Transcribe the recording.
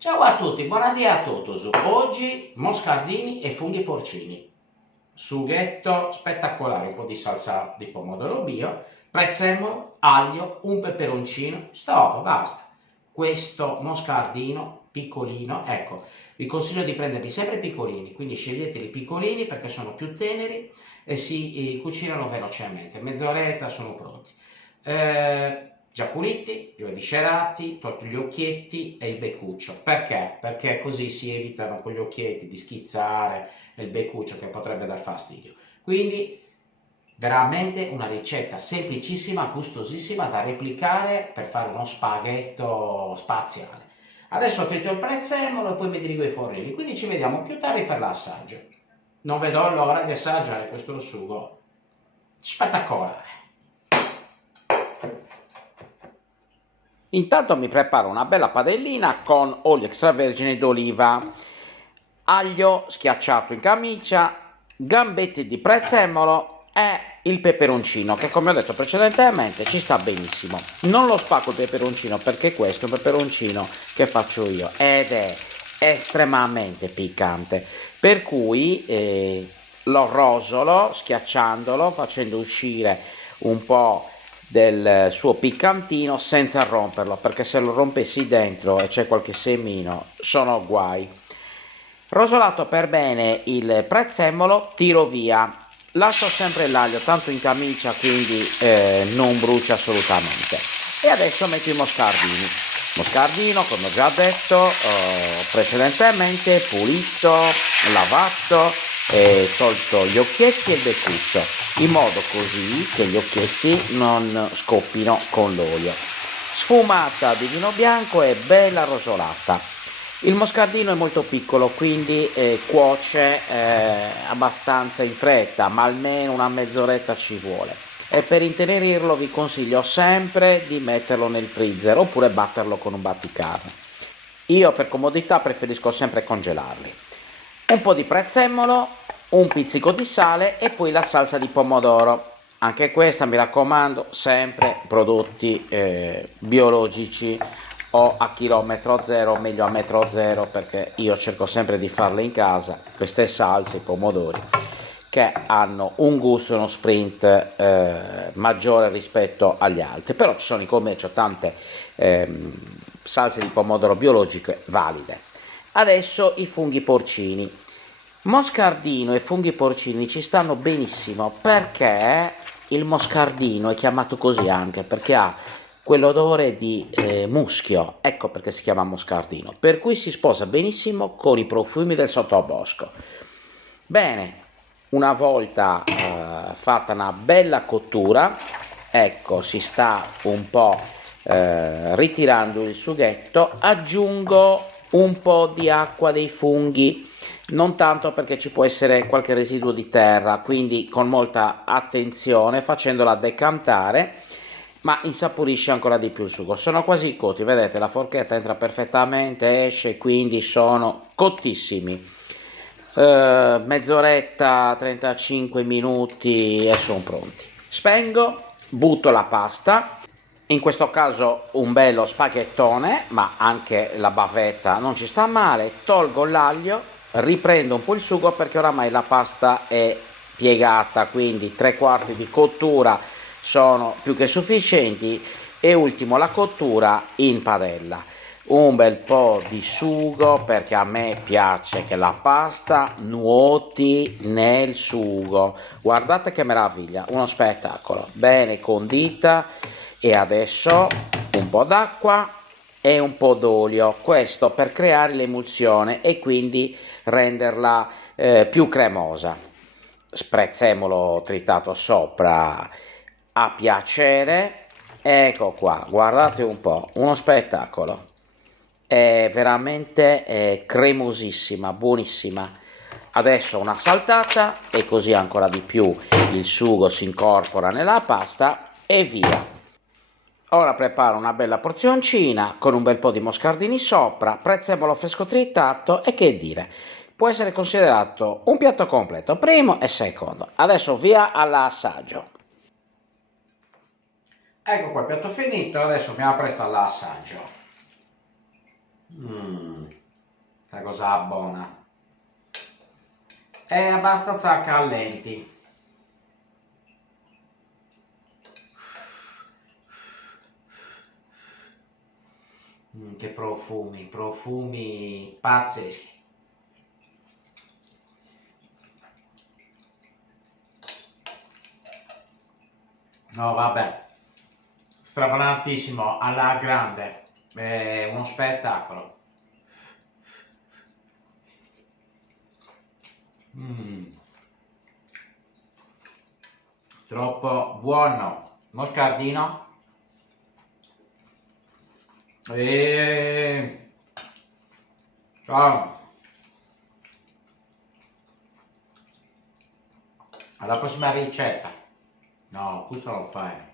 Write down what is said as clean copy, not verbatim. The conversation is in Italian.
Ciao a tutti, buonasera a tutti. Oggi moscardini e funghi porcini. Sughetto spettacolare, un po' di salsa di pomodoro bio, prezzemolo, aglio, un peperoncino, stop, basta. Questo moscardino piccolino, ecco, vi consiglio di prenderli sempre piccolini, quindi sceglieteli piccolini perché sono più teneri e si cucinano velocemente. Mezz'oretta sono pronti. Già puliti, li ho eviscerati, tolto gli occhietti e il beccuccio. Perché? Perché così si evitano con gli occhietti di schizzare e il beccuccio che potrebbe dar fastidio. Quindi veramente una ricetta semplicissima, gustosissima da replicare per fare uno spaghetto spaziale. Adesso ho tolto il prezzemolo e poi mi dirigo ai fornelli, quindi ci vediamo più tardi per l'assaggio. Non vedo l'ora di assaggiare questo sugo spettacolare. Intanto mi preparo una bella padellina con olio extravergine d'oliva, aglio schiacciato in camicia, gambetti di prezzemolo e il peperoncino che, come ho detto precedentemente, ci sta benissimo. Non lo spacco il peperoncino perché questo è un peperoncino che faccio io ed è estremamente piccante, per cui lo rosolo schiacciandolo, facendo uscire un po' del suo piccantino senza romperlo, perché se lo rompessi dentro e c'è qualche semino sono guai. Rosolato per bene il prezzemolo, tiro via, lascio sempre l'aglio tanto in camicia, quindi non brucia assolutamente. E adesso metto i moscardini. Moscardino, come ho già detto precedentemente, pulito, lavato e tolto gli occhietti e il beccuccio, in modo così che gli occhietti non scoppino con l'olio. Sfumata di vino bianco e bella rosolata. Il moscardino è molto piccolo, quindi cuoce abbastanza in fretta, ma almeno una mezz'oretta ci vuole. E per intenerirlo vi consiglio sempre di metterlo nel freezer oppure batterlo con un batticarne. Io per comodità preferisco sempre congelarli. Un po' di prezzemolo, un pizzico di sale e poi la salsa di pomodoro. Anche questa, mi raccomando, sempre prodotti biologici o a chilometro zero, meglio a metro zero, perché io cerco sempre di farle in casa, queste salse, i pomodori, che hanno un gusto e uno sprint maggiore rispetto agli altri. Però ci sono in commercio tante salse di pomodoro biologiche valide. Adesso i funghi porcini. Moscardino e funghi porcini ci stanno benissimo perché il moscardino è chiamato così anche perché ha quell'odore di muschio, ecco perché si chiama moscardino, per cui si sposa benissimo con i profumi del sottobosco. Bene, una volta fatta una bella cottura, ecco, si sta un po' ritirando il sughetto, aggiungo un po' di acqua dei funghi, non tanto perché ci può essere qualche residuo di terra, quindi con molta attenzione, facendola decantare, ma insaporisce ancora di più il sugo. Sono quasi cotti, vedete, la forchetta entra perfettamente, esce, quindi sono cottissimi. Mezz'oretta, 35 minuti e sono pronti. Spengo, butto la pasta, in questo caso un bello spaghettone, ma anche la bavetta non ci sta male, tolgo l'aglio, riprendo un po' il sugo perché oramai la pasta è piegata, quindi 3/4 di cottura sono più che sufficienti e ultimo la cottura in padella. Un bel po' di sugo perché a me piace che la pasta nuoti nel sugo. Guardate che meraviglia, uno spettacolo, bene condita. E adesso un po' d'acqua e un po' d'olio, questo per creare l'emulsione e quindi renderla più cremosa. Sprezzemolo tritato sopra a piacere. Ecco qua, guardate un po', uno spettacolo. È veramente cremosissima, buonissima. Adesso una saltata e così ancora di più il sugo si incorpora nella pasta e via. Ora preparo una bella porzioncina con un bel po' di moscardini sopra, prezzemolo fresco tritato e che dire, può essere considerato un piatto completo, primo e secondo. Adesso via all'assaggio. Ecco qua il piatto finito, adesso mi appresto all'assaggio. Questa cosa buona. È abbastanza callenti. Che profumi pazzeschi. No, vabbè, stravanatissimo, alla grande, è uno spettacolo. Troppo buono. Moscardino. E... Ciao. Alla prossima ricetta. No, questo lo fai.